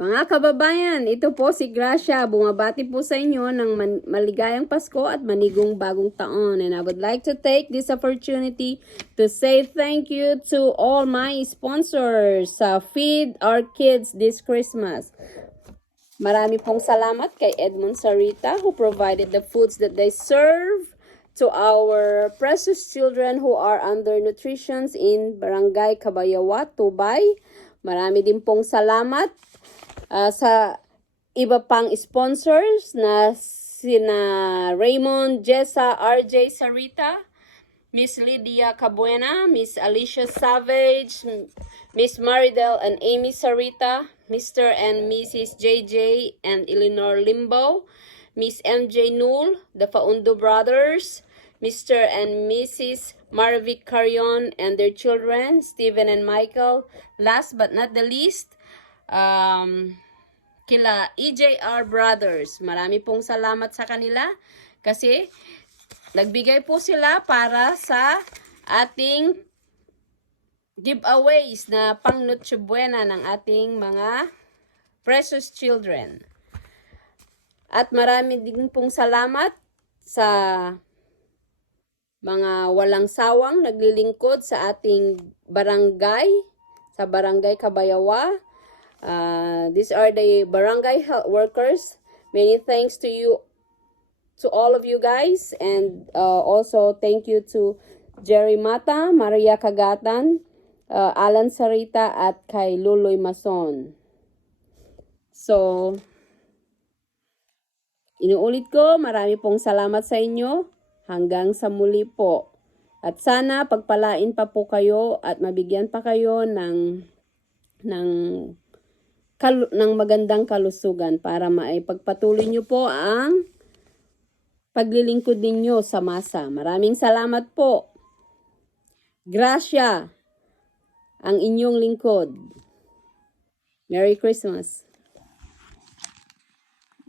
Mga kababayan, ito po si Gracia. Bumabati po sa inyo ng maligayang Pasko at manigong bagong taon. And I would like to take this opportunity to say thank you to all my sponsors sa Feed Our Kids this Christmas. Marami pong salamat kay Edmond Sarita who provided the foods that they serve to our precious children who are under nutrition in Barangay Kabayawa, Tubay. Marami din pong salamat sa iba pang sponsors na sina Raymond, Jessa, RJ Sarita, Miss Lydia Cabuena, Miss Alicia Savage, Miss Maridel and Amy Sarita, Mr. and Mrs. JJ and Eleanor Limbo, Miss MJ Nul, the Faundo Brothers, Mr. and Mrs. Marvic Carion and their children, Stephen and Michael. Last but not the least, kila EJR Brothers. Marami pong salamat sa kanila kasi nagbigay po sila para sa ating giveaways na pang Noche Buena ng ating mga precious children. At marami din pong salamat sa mga walang sawang naglilingkod sa ating barangay, sa Barangay Kabayawa. These are the barangay health workers. Many thanks to you, to all of you guys, and also thank you to Jerry Mata, Maria Kagatan, Alan Sarita, at kay Luloy Mason. So, inuulit ko, marami pong salamat sa inyo. Hanggang sa muli po. At sana pagpalain pa po kayo at mabigyan pa kayo ng magandang kalusugan para maipagpatuloy nyo po ang paglilingkod ninyo sa masa. Maraming salamat po. Gracia, ang inyong lingkod. Merry Christmas.